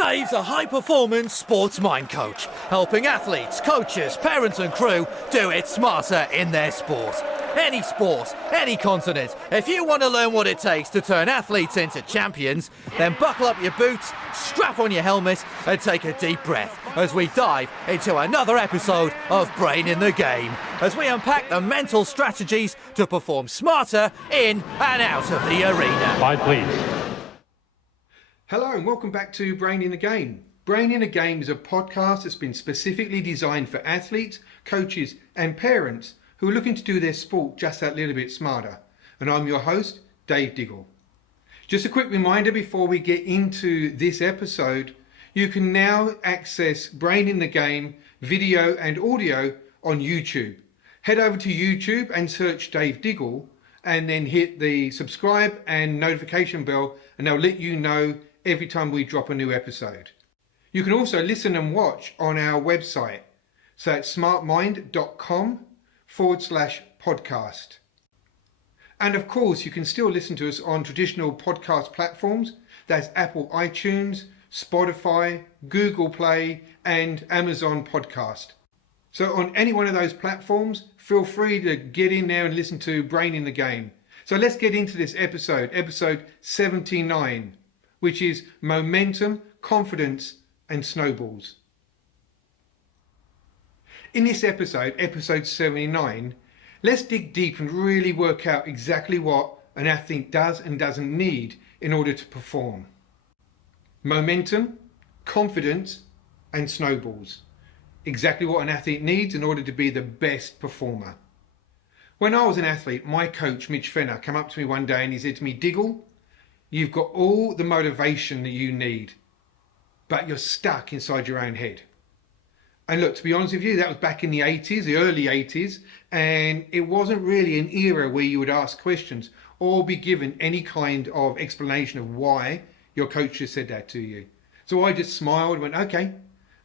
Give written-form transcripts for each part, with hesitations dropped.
Dave's a high-performance sports mind coach, helping athletes, coaches, parents and crew do it smarter in their sport. Any sport, any continent, if you want to learn what it takes to turn athletes into champions, then buckle up your boots, strap on your helmet and take a deep breath as we dive into another episode of Brain in the Game, as we unpack the mental strategies to perform smarter in and out of the arena. Slide, please. Hello and welcome back to Brain in the Game. Brain in the Game is a podcast that's been specifically designed for athletes, coaches and parents who are looking to do their sport just that little bit smarter. And I'm your host, Dave Diggle. Just a quick reminder before we get into this episode, you can now access Brain in the Game video and audio on YouTube. Head over to YouTube and search Dave Diggle and then hit the subscribe and notification bell and they'll let you know every time we drop a new episode. You can also listen and watch on our website. So it's smartmind.com/podcast. And of course, you can still listen to us on traditional podcast platforms. That's Apple iTunes, Spotify, Google Play, and Amazon Podcast. So on any one of those platforms, feel free to get in there and listen to Brain in the Game. So let's get into this episode 79, which is momentum, confidence, and snowballs. In this episode 79, let's dig deep and really work out exactly what an athlete does and doesn't need in order to perform. Momentum, confidence, and snowballs. Exactly what an athlete needs in order to be the best performer. When I was an athlete, my coach, Mitch Fenner, came up to me one day and he said to me, "Diggle, you've got all the motivation that you need, but you're stuck inside your own head." And look, to be honest with you, that was back in the 80s, the early 80s, and it wasn't really an era where you would ask questions or be given any kind of explanation of why your coach just said that to you. So I just smiled, went, okay,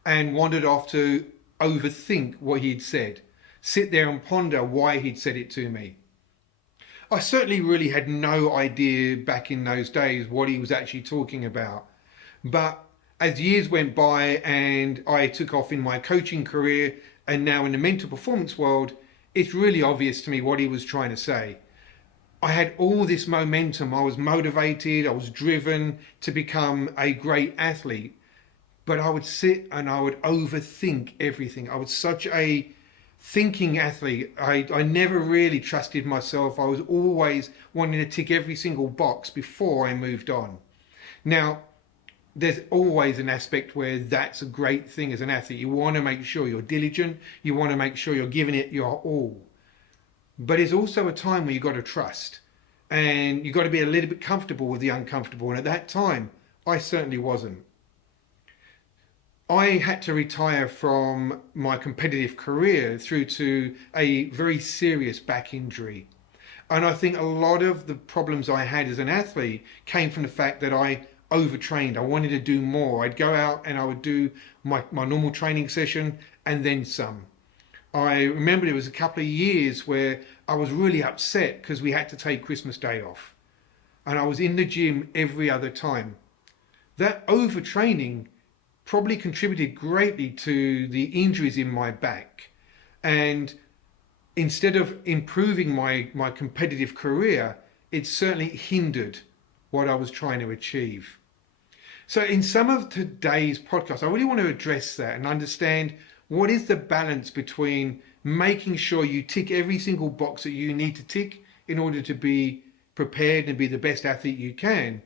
and wandered off to overthink what he'd said, sit there and ponder why he'd said it to me. I certainly really had no idea back in those days what he was actually talking about. But as years went by and I took off in my coaching career and now in the mental performance world, it's really obvious to me what he was trying to say. I had all this momentum, I was motivated, I was driven to become a great athlete, but I would sit and I would overthink everything. I was such a thinking athlete. I never really trusted myself. I was always wanting to tick every single box before I moved on. Now, there's always an aspect where that's a great thing as an athlete. You want to make sure you're diligent. You want to make sure you're giving it your all. But it's also a time where you've got to trust. And you've got to be a little bit comfortable with the uncomfortable. And at that time, I certainly wasn't. I had to retire from my competitive career through to a very serious back injury. And I think a lot of the problems I had as an athlete came from the fact that I overtrained. I wanted to do more. I'd go out and I would do my normal training session and then some. I remember it was a couple of years where I was really upset because we had to take Christmas Day off. And I was in the gym every other time. That overtraining probably contributed greatly to the injuries in my back. And instead of improving my competitive career, it certainly hindered what I was trying to achieve. So in some of today's podcast, I really want to address that and understand what is the balance between making sure you tick every single box that you need to tick in order to be prepared and be the best athlete you can,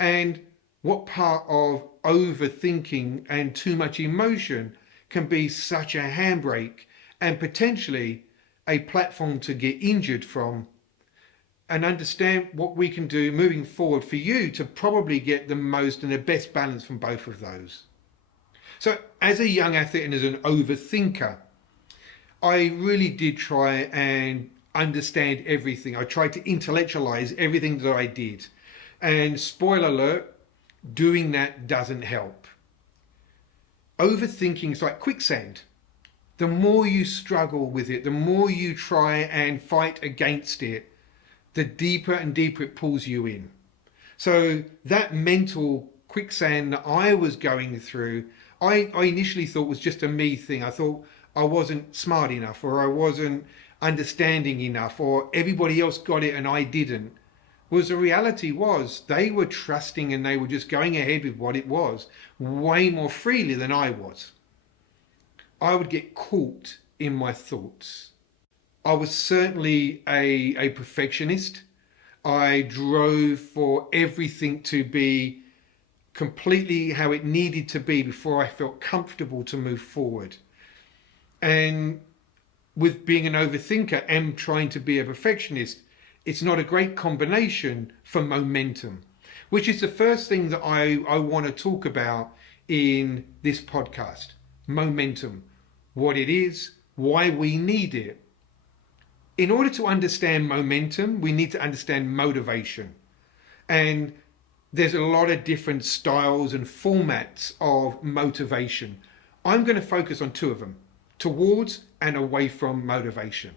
and what part of overthinking and too much emotion can be such a handbrake and potentially a platform to get injured from, and understand what we can do moving forward for you to probably get the most and the best balance from both of those. So as a young athlete and as an overthinker, I really did try and understand everything. I tried to intellectualize everything that I did. And spoiler alert, doing that doesn't help. Overthinking is like quicksand. The more you struggle with it, the more you try and fight against it, the deeper and deeper it pulls you in. So that mental quicksand that I was going through, I initially thought was just a me thing. I thought I wasn't smart enough, or I wasn't understanding enough, or everybody else got it and I didn't. Was the reality was they were trusting and they were just going ahead with what it was way more freely than I was. I would get caught in my thoughts. I was certainly a perfectionist. I drove for everything to be completely how it needed to be before I felt comfortable to move forward. And with being an overthinker and trying to be a perfectionist, it's not a great combination for momentum, which is the first thing that I want to talk about in this podcast. Momentum, what it is, why we need it. In order to understand momentum, we need to understand motivation. And there's a lot of different styles and formats of motivation. I'm going to focus on two of them, towards and away from motivation.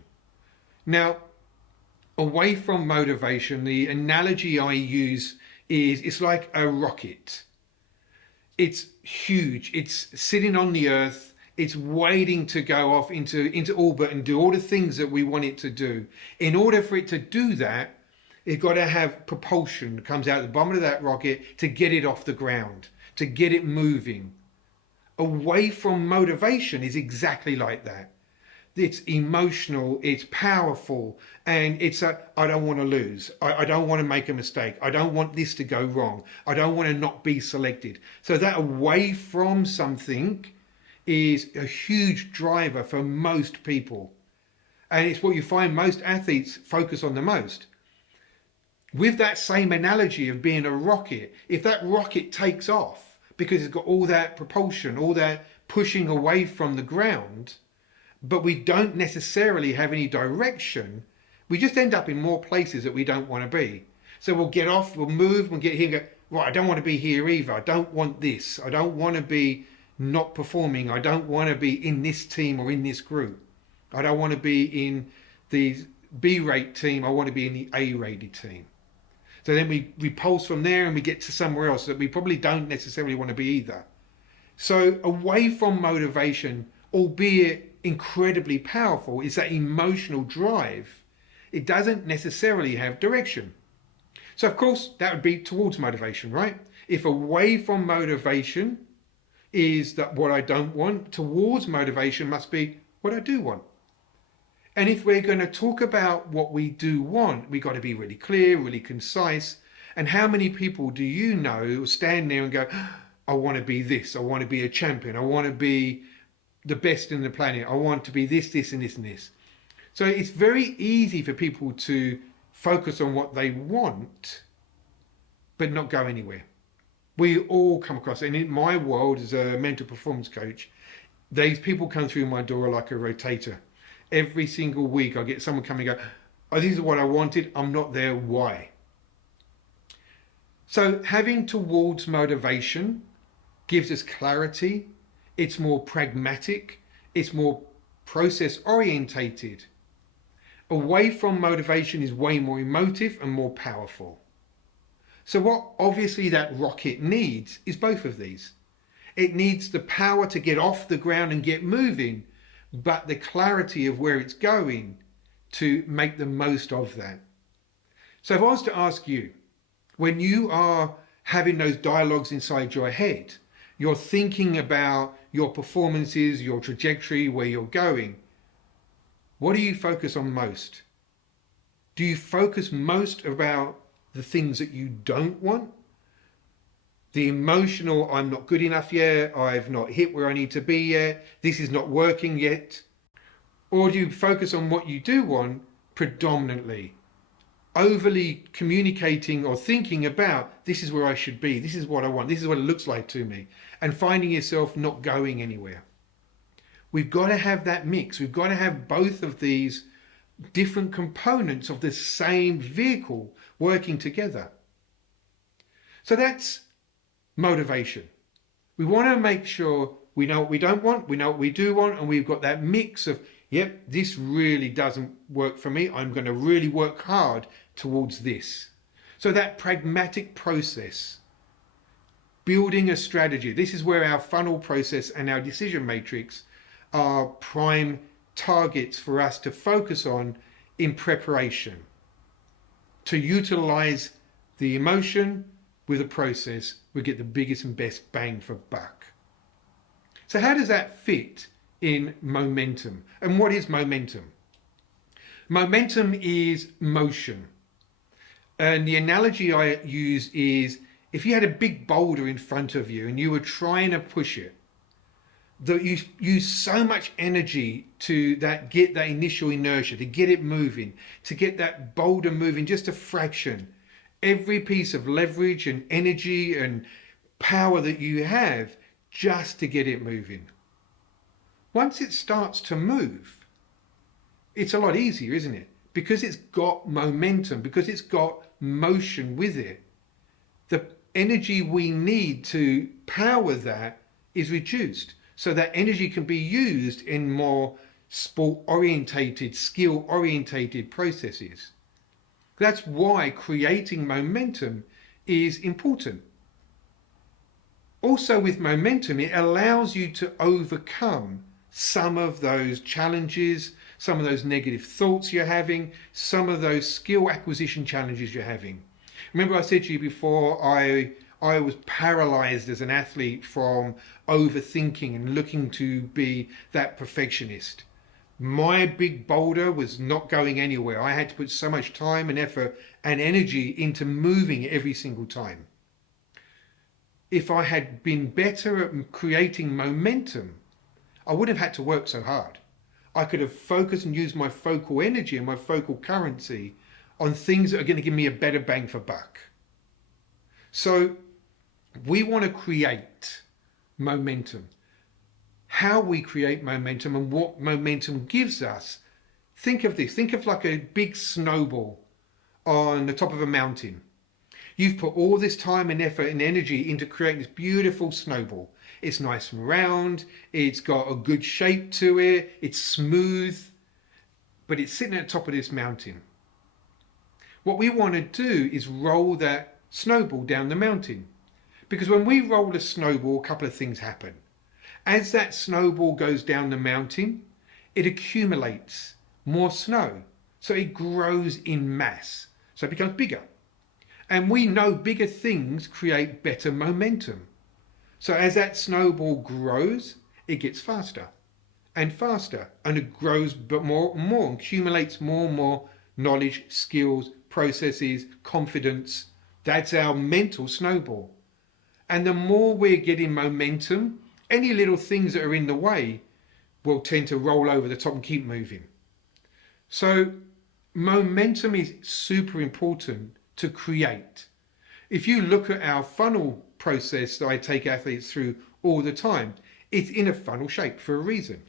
Now, away from motivation, the analogy I use is it's like a rocket. It's huge. It's sitting on the earth. It's waiting to go off into orbit and do all the things that we want it to do. In order for it to do that, it's got to have propulsion that comes out the bottom of that rocket to get it off the ground, to get it moving. Away from motivation is exactly like that. It's emotional, it's powerful, and it's I don't want to lose. I don't want to make a mistake. I don't want this to go wrong. I don't want to not be selected. So that away from something is a huge driver for most people. And it's what you find most athletes focus on the most. With that same analogy of being a rocket, if that rocket takes off because it's got all that propulsion, all that pushing away from the ground, but we don't necessarily have any direction, we just end up in more places that we don't want to be. So we'll get off, we'll move, we'll get here and go, right, I don't want to be here either. I don't want this. I don't want to be not performing. I don't want to be in this team or in this group. I don't want to be in the B-rate team. I want to be in the A-rated team. So then we pulse from there and we get to somewhere else that we probably don't necessarily want to be either. So away from motivation, albeit incredibly powerful, is that emotional drive. It doesn't necessarily have direction. So of course that would be towards motivation, right? If away from motivation is that what I don't want, towards motivation must be what I do want. And if we're going to talk about what we do want, we've got to be really clear, really concise. And how many people do you know stand there and go, I want to be this, I want to be a champion, I want to be the best in the planet, I want to be this, this, and this, and this. So it's very easy for people to focus on what they want, but not go anywhere. We all come across, and in my world as a mental performance coach, these people come through my door like a rotator. Every single week I get someone coming and go, oh, this is what I wanted, I'm not there, why? So having towards motivation gives us clarity, it's more pragmatic, it's more process orientated. Away from motivation is way more emotive and more powerful. So what obviously that rocket needs is both of these. It needs the power to get off the ground and get moving, but the clarity of where it's going to make the most of that. So if I was to ask you, when you are having those dialogues inside your head, you're thinking about your performances, your trajectory, where you're going, what do you focus on most? Do you focus most about the things that you don't want? The emotional, I'm not good enough yet, I've not hit where I need to be yet, this is not working yet? Or do you focus on what you do want predominantly? Overly communicating or thinking about, this is where I should be, this is what I want, this is what it looks like to me, and finding yourself not going anywhere. We've got to have that mix. We've got to have both of these different components of the same vehicle working together. So that's motivation. We want to make sure we know what we don't want, we know what we do want, and we've got that mix of, yep, this really doesn't work for me. I'm going to really work hard towards this. So that pragmatic process. building a strategy. This is where our funnel process and our decision matrix are prime targets for us to focus on in preparation, to utilize the emotion with a process. We get the biggest and best bang for buck. So how does that fit in momentum? And what is momentum? Momentum is motion. And the analogy I use is, if you had a big boulder in front of you and you were trying to push it, that you use so much energy to get that initial inertia, to get it moving, to get that boulder moving just a fraction. Every piece of leverage and energy and power that you have just to get it moving. Once it starts to move, it's a lot easier, isn't it? Because it's got momentum, because it's got motion with it. The energy we need to power that is reduced, so that energy can be used in more sport-orientated, skill-orientated processes. That's why creating momentum is important. Also with momentum, it allows you to overcome some of those challenges, some of those negative thoughts you're having, some of those skill acquisition challenges you're having. Remember I said to you before, I was paralyzed as an athlete from overthinking and looking to be that perfectionist. My big boulder was not going anywhere. I had to put so much time and effort and energy into moving it every single time. If I had been better at creating momentum, I wouldn't have had to work so hard. I could have focused and used my focal energy and my focal currency on things that are going to give me a better bang for buck. So we want to create momentum. How we create momentum and what momentum gives us. Think of this. Think of like a big snowball on the top of a mountain. You've put all this time and effort and energy into creating this beautiful snowball. It's nice and round. It's got a good shape to it. It's smooth. But it's sitting at the top of this mountain. What we want to do is roll that snowball down the mountain. Because when we roll a snowball, a couple of things happen. As that snowball goes down the mountain, it accumulates more snow. So it grows in mass. So it becomes bigger. And we know bigger things create better momentum. So as that snowball grows, it gets faster and faster. And it grows but more and more, accumulates more and more knowledge, skills, processes, confidence. That's our mental snowball. And the more we're getting momentum, any little things that are in the way will tend to roll over the top and keep moving. So momentum is super important to create. If you look at our funnel process that I take athletes through all the time, it's in a funnel shape for a reason.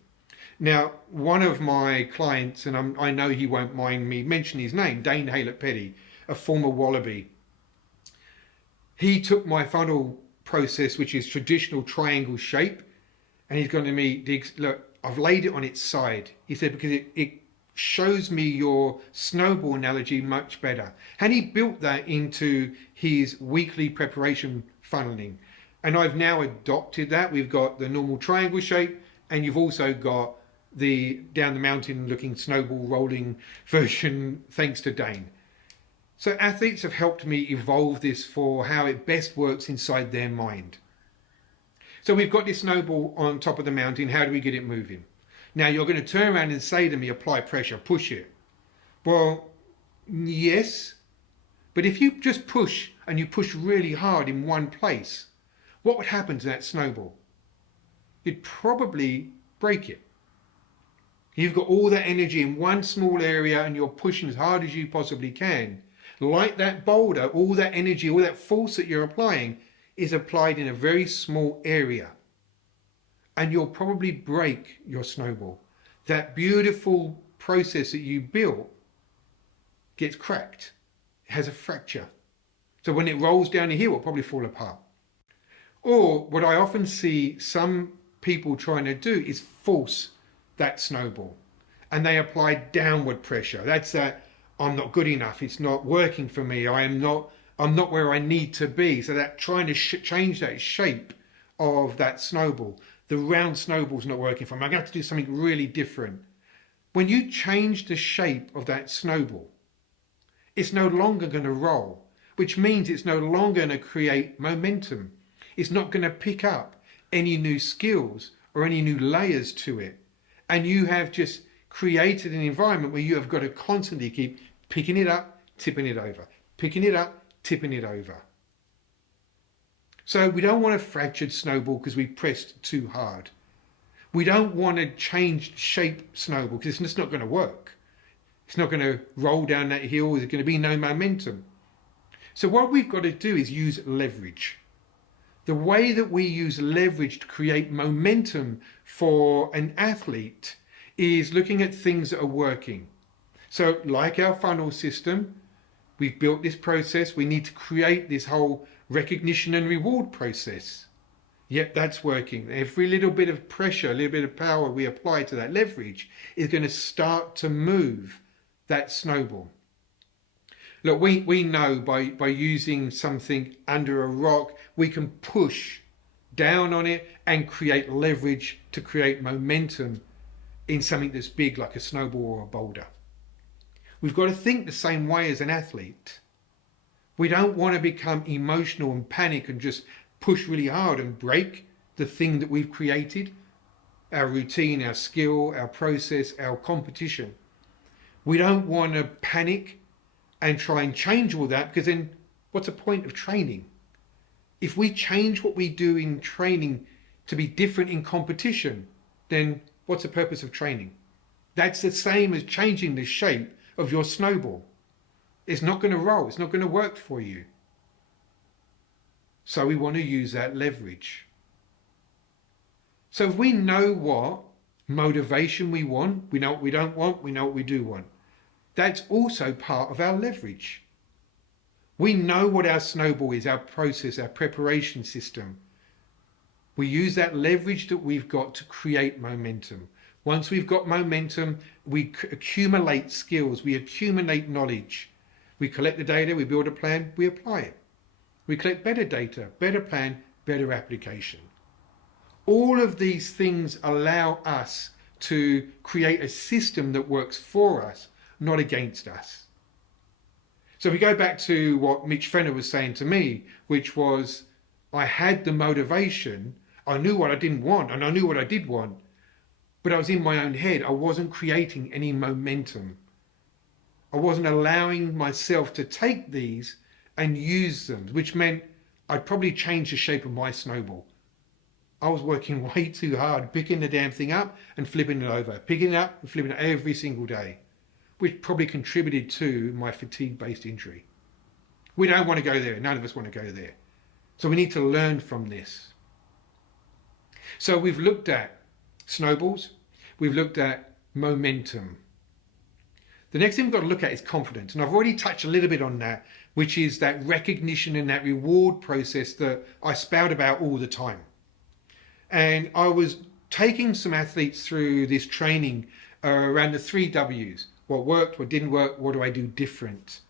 Now, one of my clients, and I know he won't mind me mentioning his name, Dane Haylett-Petty, a former Wallaby. He took my funnel process, which is traditional triangle shape, and he's gone to me, Diggs, look, I've laid it on its side. He said, because it shows me your snowball analogy much better. And he built that into his weekly preparation funneling. And I've now adopted that. We've got the normal triangle shape, and you've also got the down the mountain looking snowball rolling version, thanks to Dane. So athletes have helped me evolve this for how it best works inside their mind. So we've got this snowball on top of the mountain. How do we get it moving? Now you're going to turn around and say to me, apply pressure, push it. Well, yes. But if you just push and you push really hard in one place, what would happen to that snowball? You'd probably break it. You've got all that energy in one small area and you're pushing as hard as you possibly can. Like that boulder, all that energy, all that force that you're applying is applied in a very small area. And you'll probably break your snowball. That beautiful process that you built gets cracked. It has a fracture. So when it rolls down the hill, it'll probably fall apart. Or what I often see some people trying to do is force that snowball. And they apply downward pressure. That's that, I'm not good enough. It's not working for me. I am not I'm not where I need to be. So that trying to change that shape of that snowball, the round snowball's not working for me. I'm going to have to do something really different. When you change the shape of that snowball, it's no longer going to roll, which means it's no longer going to create momentum. It's not going to pick up any new skills or any new layers to it. And you have just created an environment where you have got to constantly keep picking it up, tipping it over, picking it up, tipping it over. So we don't want a fractured snowball because we pressed too hard. We don't want a changed shape snowball because it's just not going to work. It's not going to roll down that hill. There's going to be no momentum. So what we've got to do is use leverage. The way that we use leverage to create momentum for an athlete is looking at things that are working. So like our funnel system, we've built this process. We need to create this whole recognition and reward process. Yep, that's working. Every little bit of pressure, a little bit of power we apply to that leverage is going to start to move that snowball. Look, we know by using something under a rock, we can push down on it and create leverage to create momentum in something that's big like a snowball or a boulder. We've got to think the same way as an athlete. We don't want to become emotional and panic and just push really hard and break the thing that we've created, our routine, our skill, our process, our competition. We don't want to panic and try and change all that, because then what's the point of training? If we change what we do in training to be different in competition, then what's the purpose of training? That's the same as changing the shape of your snowball. It's not going to roll. It's not going to work for you. So we want to use that leverage. So if we know what motivation we want, we know what we don't want, we know what we do want. That's also part of our leverage. We know what our snowball is, our process, our preparation system. We use that leverage that we've got to create momentum. Once we've got momentum, we accumulate skills, we accumulate knowledge. We collect the data, we build a plan, we apply it. We collect better data, better plan, better application. All of these things allow us to create a system that works for us, not against us. So if we go back to what Mitch Fenner was saying to me, which was, I had the motivation, I knew what I didn't want, and I knew what I did want, but I was in my own head. I wasn't creating any momentum. I wasn't allowing myself to take these and use them, which meant I'd probably change the shape of my snowball. I was working way too hard, picking the damn thing up and flipping it over, picking it up and flipping it every single day, which probably contributed to my fatigue-based injury. We don't want to go there. None of us want to go there. So we need to learn from this. So we've looked at snowballs. We've looked at momentum. The next thing we've got to look at is confidence. And I've already touched a little bit on that, which is that recognition and that reward process that I spout about all the time. And I was taking some athletes through this training around the 3 W's. What worked, what didn't work, what do I do different?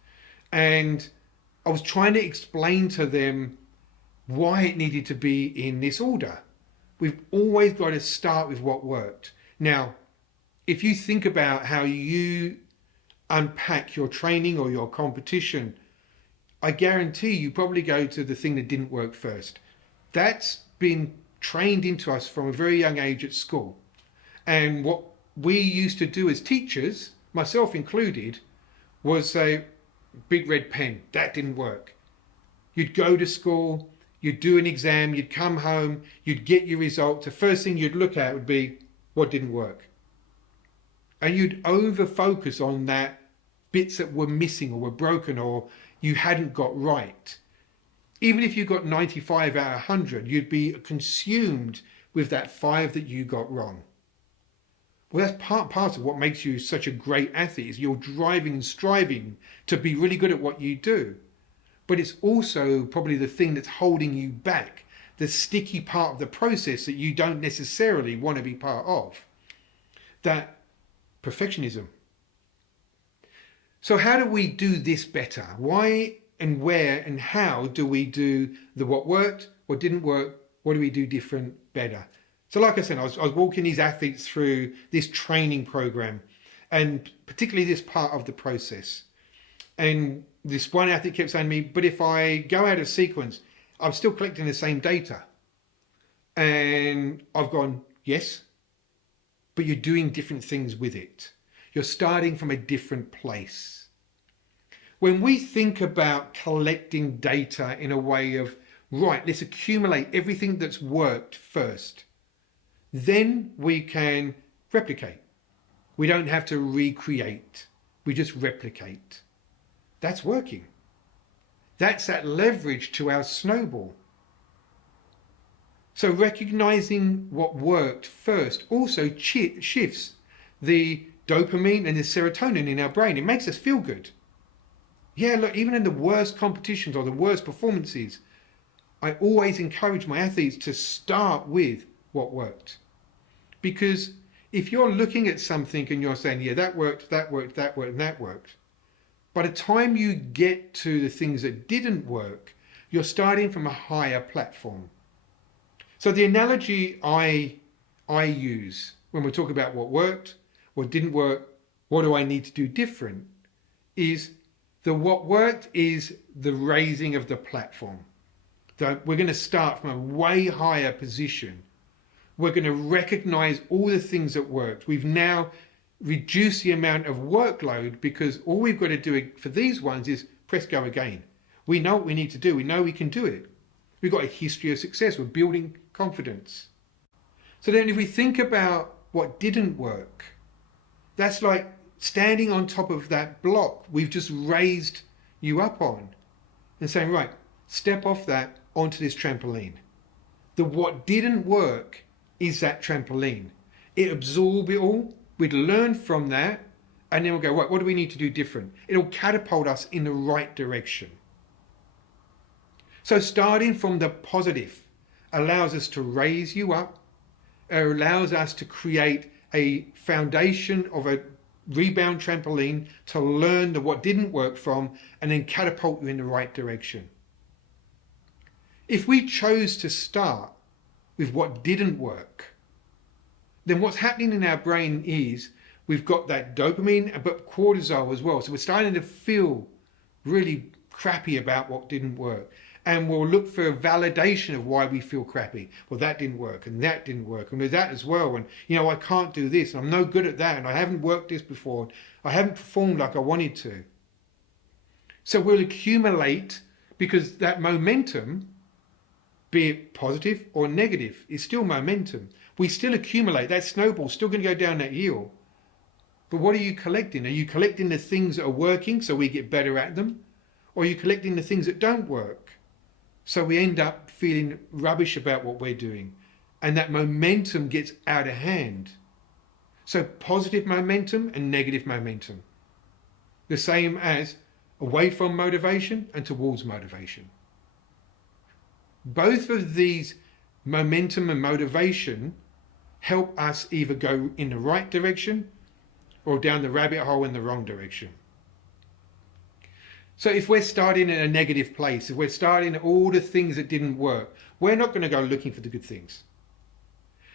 And I was trying to explain to them why it needed to be in this order. We've always got to start with what worked. Now, if you think about how you unpack your training or your competition, I guarantee you probably go to the thing that didn't work first. That's been trained into us from a very young age at school. And what we used to do as teachers, myself included, was say, big red pen, that didn't work. You'd go to school, you'd do an exam, you'd come home, you'd get your results. The first thing you'd look at would be what didn't work. And you'd over focus on that bits that were missing or were broken or you hadn't got right. Even if you got 95 out of 100, you'd be consumed with that 5 that you got wrong. Well, that's part of what makes you such a great athlete, is you're driving and striving to be really good at what you do. But it's also probably the thing that's holding you back, the sticky part of the process that you don't necessarily want to be part of. That perfectionism. So how do we do this better? Why and where and how do we do the what worked, what didn't work, what do we do different, better. So like I said, I was walking these athletes through this training program, and particularly this part of the process. And this one athlete kept saying to me, but if I go out of sequence, I'm still collecting the same data. And I've gone, yes, but you're doing different things with it. You're starting from a different place. When we think about collecting data in a way of, right, let's accumulate everything that's worked first, then we can replicate. We don't have to recreate. We just replicate. That's working. That's that leverage to our snowball. So recognizing what worked first also shifts the dopamine and the serotonin in our brain. It makes us feel good. Yeah, look, even in the worst competitions or the worst performances, I always encourage my athletes to start with what worked. Because if you're looking at something and you're saying, yeah, that worked, that worked, that worked, and that worked, by the time you get to the things that didn't work, you're starting from a higher platform. So the analogy I use when we talk about what worked, what didn't work, what do I need to do different, is the what worked is the raising of the platform. So we're going to start from a way higher position. We're going to recognize all the things that worked. We've now reduced the amount of workload because all we've got to do for these ones is press go again. We know what we need to do. We know we can do it. We've got a history of success. We're building confidence. So then if we think about what didn't work, that's like standing on top of that block we've just raised you up on and saying, right, step off that onto this trampoline. The what didn't work is that trampoline. It absorbs it all. We'd learn from that, and then we'll go, right, what do we need to do different? It'll catapult us in the right direction. So starting from the positive allows us to raise you up. It allows us to create a foundation of a rebound trampoline to learn what didn't work from and then catapult you in the right direction. If we chose to start with what didn't work, then what's happening in our brain is we've got that dopamine but cortisol as well. So we're starting to feel really crappy about what didn't work. And we'll look for a validation of why we feel crappy. Well, that didn't work, and that didn't work, and with that as well. And, you know, I can't do this, and I'm no good at that, and I haven't worked this before. I haven't performed like I wanted to. So we'll accumulate, because that momentum, be it positive or negative, is still momentum. We still accumulate. That snowball's still going to go down that hill. But what are you collecting? Are you collecting the things that are working so we get better at them? Or are you collecting the things that don't work? So we end up feeling rubbish about what we're doing. And that momentum gets out of hand. So positive momentum and negative momentum. The same as away from motivation and towards motivation. Both of these momentum and motivation help us either go in the right direction or down the rabbit hole in the wrong direction. So if we're starting in a negative place, if we're starting all the things that didn't work, we're not going to go looking for the good things.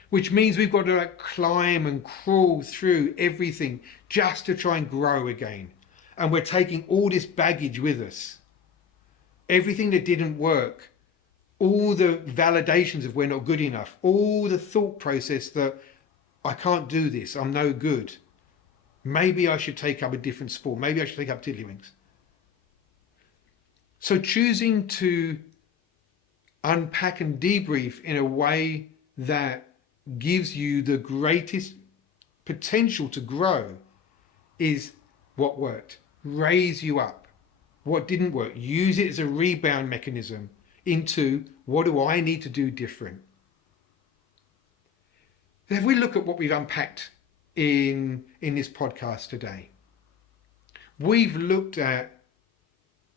Which means we've got to climb and crawl through everything just to try and grow again. And we're taking all this baggage with us. Everything that didn't work, all the validations of we're not good enough, all the thought process that I can't do this, I'm no good. Maybe I should take up a different sport. Maybe I should take up tiddlywinks. So choosing to unpack and debrief in a way that gives you the greatest potential to grow is what worked. Raise you up. What didn't work, use it as a rebound mechanism into what do I need to do different. If we look at what we've unpacked in this podcast today, we've looked at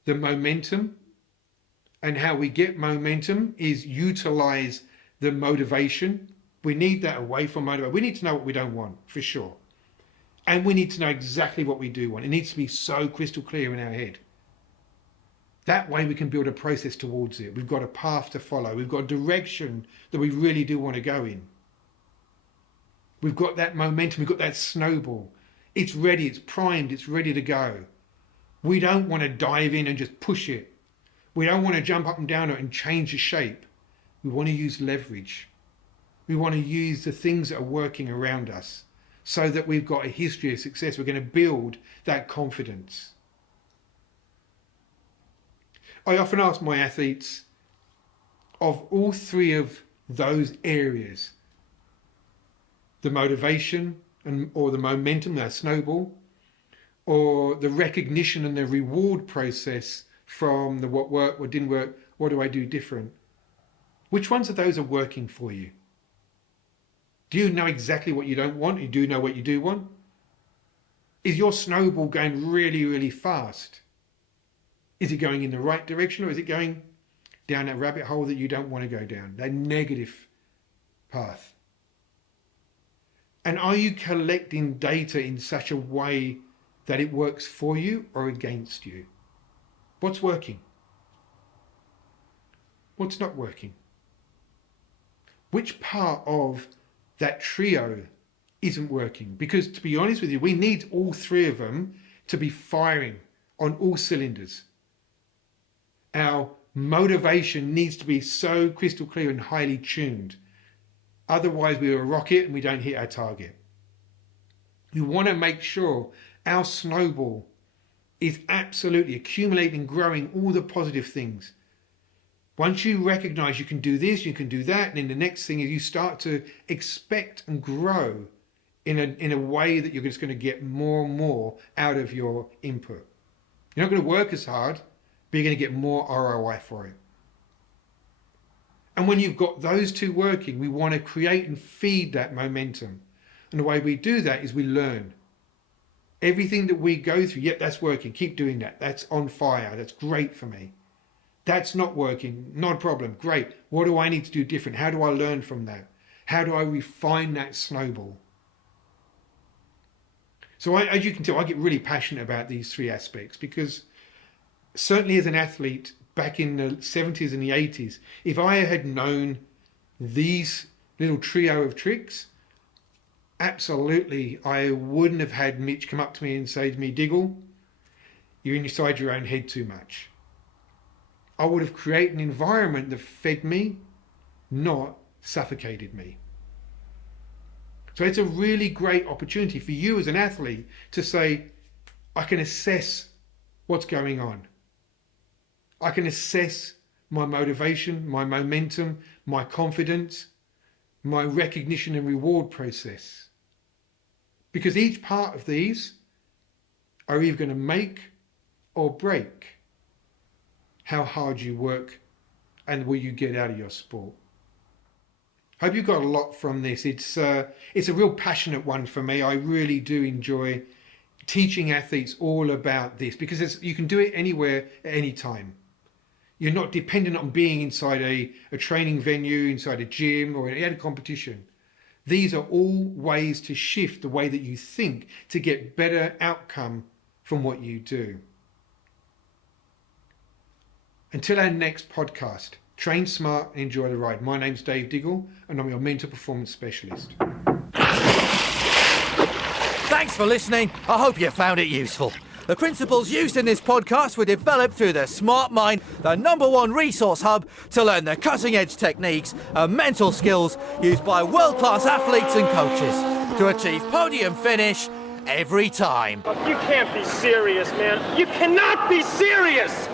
the momentum, and how we get momentum is utilize the motivation. We need that away from motivation. We need to know what we don't want, for sure. And we need to know exactly what we do want. It needs to be so crystal clear in our head. That way we can build a process towards it. We've got a path to follow. We've got a direction that we really do want to go in. We've got that momentum. We've got that snowball. It's ready. It's primed. It's ready to go. We don't want to dive in and just push it. We don't want to jump up and down it and change the shape. We want to use leverage. We want to use the things that are working around us so that we've got a history of success. We're going to build that confidence. I often ask my athletes, of all three of those areas, the motivation or the momentum, that snowball, or the recognition and the reward process from the what worked, what didn't work, what do I do different? Which ones of those are working for you? Do you know exactly what you don't want? You do know what you do want? Is your snowball going really, really fast? Is it going in the right direction, or is it going down that rabbit hole that you don't want to go down, that negative path? And are you collecting data in such a way that it works for you or against you? What's working? What's not working? Which part of that trio isn't working? Because to be honest with you, we need all three of them to be firing on all cylinders. Our motivation needs to be so crystal clear and highly tuned. Otherwise, we're a rocket and we don't hit our target. We want to make sure our snowball is absolutely accumulating, growing all the positive things. Once you recognize you can do this, you can do that, and then the next thing is you start to expect and grow in a way that you're just going to get more and more out of your input. You're not going to work as hard, but you're going to get more ROI for it. And when you've got those two working, we want to create and feed that momentum. And the way we do that is we learn. Everything that we go through, yep, that's working, keep doing that. That's on fire, that's great for me. That's not working, not a problem, great. What do I need to do different? How do I learn from that? How do I refine that snowball? So as you can tell, I get really passionate about these three aspects, because certainly as an athlete back in the 70s and the 80s, if I had known these little trio of tricks, absolutely I wouldn't have had Mitch come up to me and say to me, Diggle, you're inside your own head too much. I would have created an environment that fed me, not suffocated me. So it's a really great opportunity for you as an athlete to say, I can assess what's going on. I can assess my motivation, my momentum, my confidence, my recognition and reward process. Because each part of these are either going to make or break how hard you work and what you get out of your sport. Hope you got a lot from this. It's a real passionate one for me. I really do enjoy teaching athletes all about this, because you can do it anywhere at any time. You're not dependent on being inside a training venue, inside a gym, or at a competition. These are all ways to shift the way that you think to get better outcome from what you do. Until our next podcast, train smart and enjoy the ride. My name's Dave Diggle, and I'm your mental performance specialist. Thanks for listening. I hope you found it useful. The principles used in this podcast were developed through the Smart Mind, the #1 resource hub to learn the cutting-edge techniques and mental skills used by world-class athletes and coaches to achieve podium finish every time. You can't be serious, man. You cannot be serious!